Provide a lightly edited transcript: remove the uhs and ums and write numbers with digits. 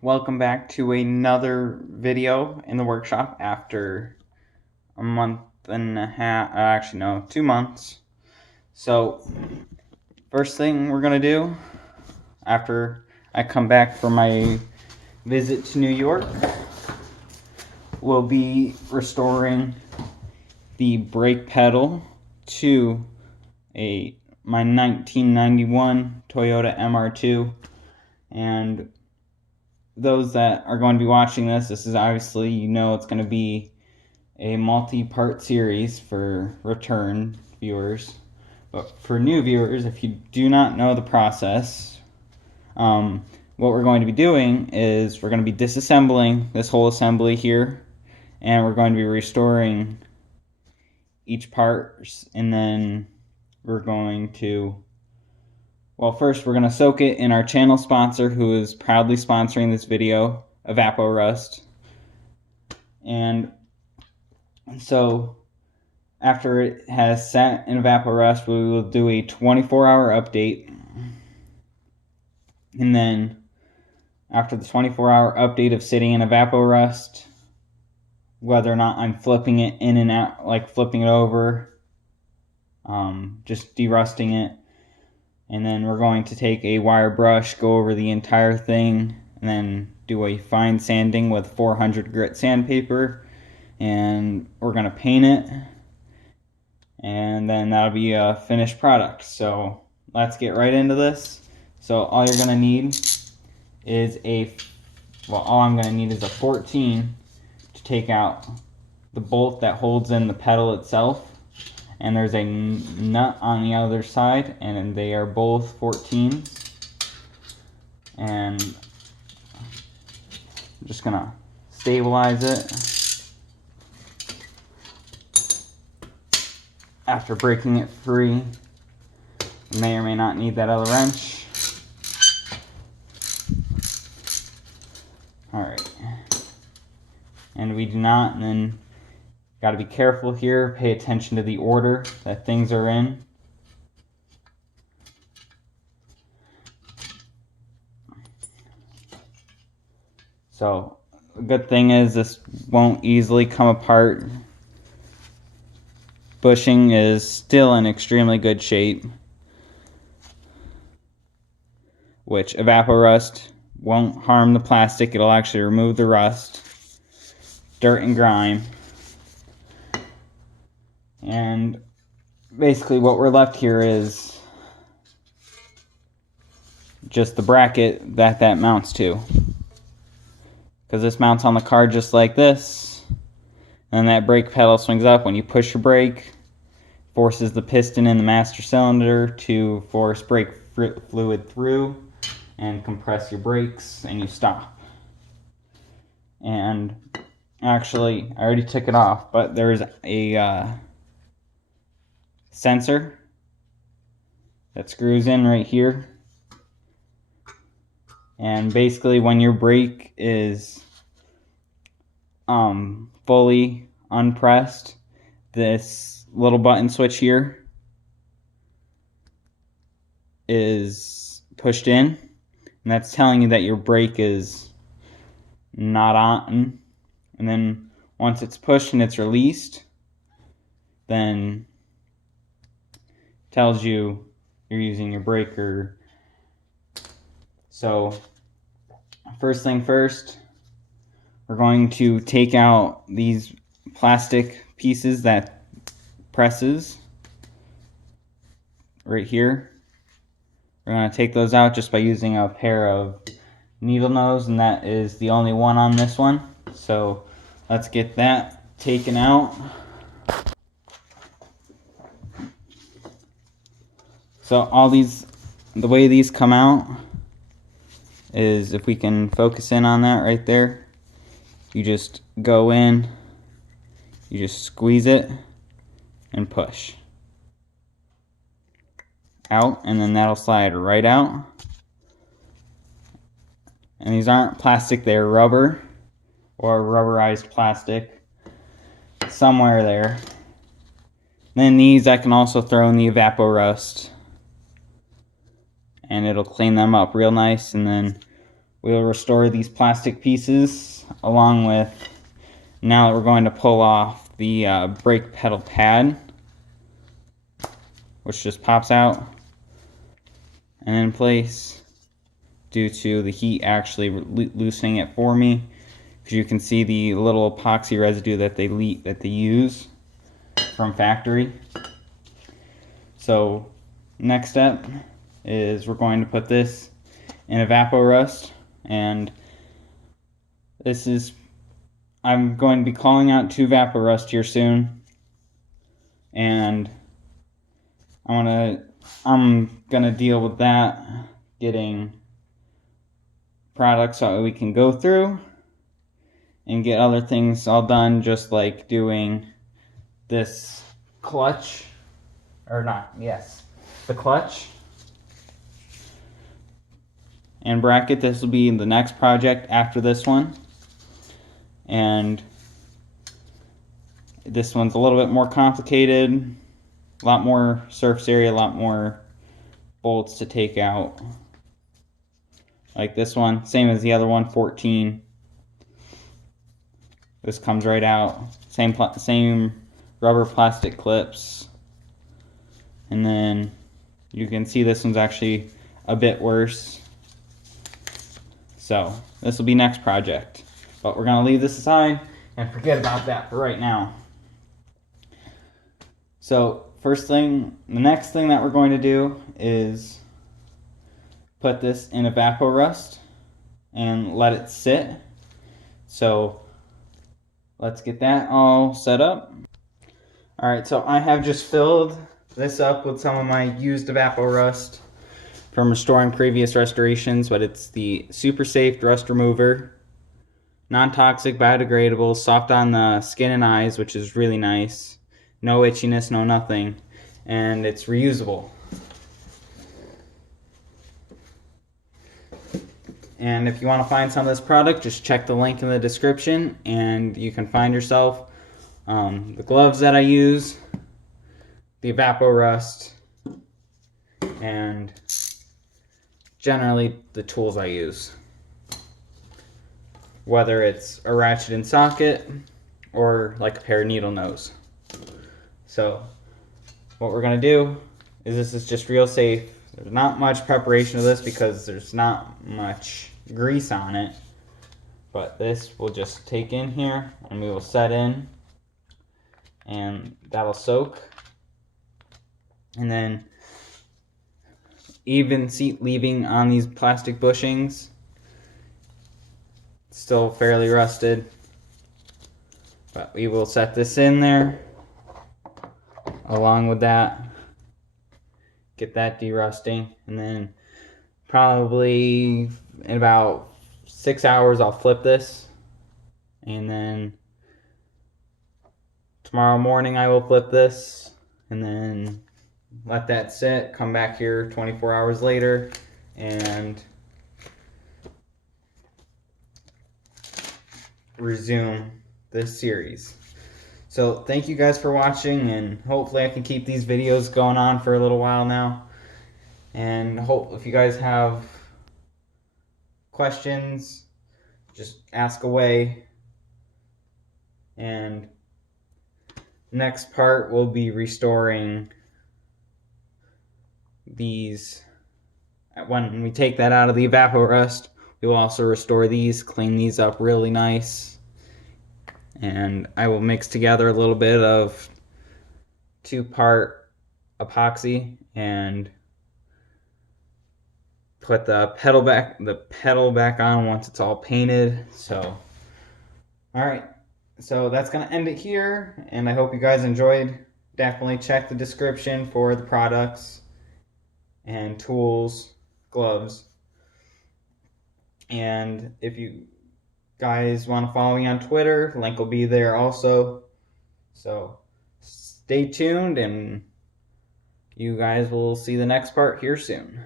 welcome back to another video in the workshop after a month and a half, actually no, 2 months. So first thing we're gonna do after I come back from my visit to New York will be restoring the brake pedal to my 1991 Toyota MR2. And those that are going to be watching this is obviously, it's going to be a multi-part series for return viewers. But for new viewers, if you do not know the process, what we're going to be doing is we're going to be disassembling this whole assembly here, and we're going to be restoring each part, and then we're going to, first we're going to soak it in our channel sponsor, who is proudly sponsoring this video, Evapo-Rust. And so after it has sat in Evapo-Rust, we will do a 24-hour update. And then after the 24-hour update of sitting in Evapo-Rust, whether or not I'm flipping it in and out, like flipping it over, just derusting it, and then we're going to take a wire brush, go over the entire thing, and then do a fine sanding with 400 grit sandpaper, and we're going to paint it, and then that'll be a finished product. So let's get right into this. So all you're going to need is all I'm going to need is a 14 to take out the bolt that holds in the pedal itself. And there's a nut on the other side, and they are both 14s. And I'm just gonna stabilize it after breaking it free. You may or may not need that other wrench. Alright. And we do not, and then got to be careful here, pay attention to the order that things are in. So, the good thing is this won't easily come apart. Bushing is still in extremely good shape, which Evapo-Rust won't harm the plastic. It'll actually remove the rust, dirt, and grime. And basically what we're left here is just the bracket that mounts to, because this mounts on the car just like this, and that brake pedal swings up. When you push your brake, forces the piston in the master cylinder to force brake fluid through and compress your brakes, and you stop. And actually, I already took it off, but there's a sensor that screws in right here, and basically when your brake is fully unpressed, this little button switch here is pushed in, and that's telling you that your brake is not on. And then once it's pushed and it's released, then tells you you're using your breaker. So first thing first, we're going to take out these plastic pieces that presses right here. We're going to take those out just by using a pair of needle nose, and that is the only one on this one. So let's get that taken out. So the way these come out is, if we can focus in on that right there, you just go in, you just squeeze it and push out, and then that'll slide right out. And these aren't plastic, they're rubber or rubberized plastic, somewhere there. Then these I can also throw in the Evapo-Rust, and it'll clean them up real nice. And then we'll restore these plastic pieces along with, now that we're going to pull off the brake pedal pad, which just pops out and in place due to the heat actually loosening it for me, because you can see the little epoxy residue that they use from factory. So next step is we're going to put this in Evapo-Rust, and this is, I'm going to be calling out to Evapo-Rust here soon, and I'm gonna deal with that, getting products so we can go through and get other things all done, just like doing this clutch, or not, yes, the clutch and bracket. This will be the next project after this one, and this one's a little bit more complicated, a lot more surface area, a lot more bolts to take out. Like this one, same as the other one, 14. This comes right out. Same rubber plastic clips. And then you can see this one's actually a bit worse. So this will be next project. But we're gonna leave this aside and forget about that for right now. So the next thing that we're going to do is put this in Evapo-Rust and let it sit. So let's get that all set up. Alright, so I have just filled this up with some of my used Evapo-Rust from restoring previous restorations, but it's the super safe rust remover, non-toxic, biodegradable, soft on the skin and eyes, which is really nice, no itchiness, no nothing, and it's reusable. And if you want to find some of this product, just check the link in the description and you can find yourself the gloves that I use, the Evapo-Rust, and generally the tools I use, whether it's a ratchet and socket or like a pair of needle nose. So what we're going to do is, this is just real safe. There's not much preparation of this because there's not much grease on it, but this we'll just take in here and we will set in, and that'll soak. And then even seat leaving on these plastic bushings, still fairly rusted, but we will set this in there along with that, get that derusting, and then probably in about 6 hours I'll flip this, and then tomorrow morning I will flip this, and then let that sit, come back here 24 hours later, and resume this series. So thank you guys for watching, and hopefully I can keep these videos going on for a little while now. And hope if you guys have questions, just ask away. And next part will be restoring these. When we take that out of the Evapo-Rust, we will also restore these, clean these up really nice. And I will mix together a little bit of 2-part epoxy and put the pedal back on once it's all painted. So alright, so that's gonna end it here, and I hope you guys enjoyed. Definitely check the description for the products and tools, gloves, and if you guys want to follow me on Twitter, link will be there also. So stay tuned, and you guys will see the next part here soon.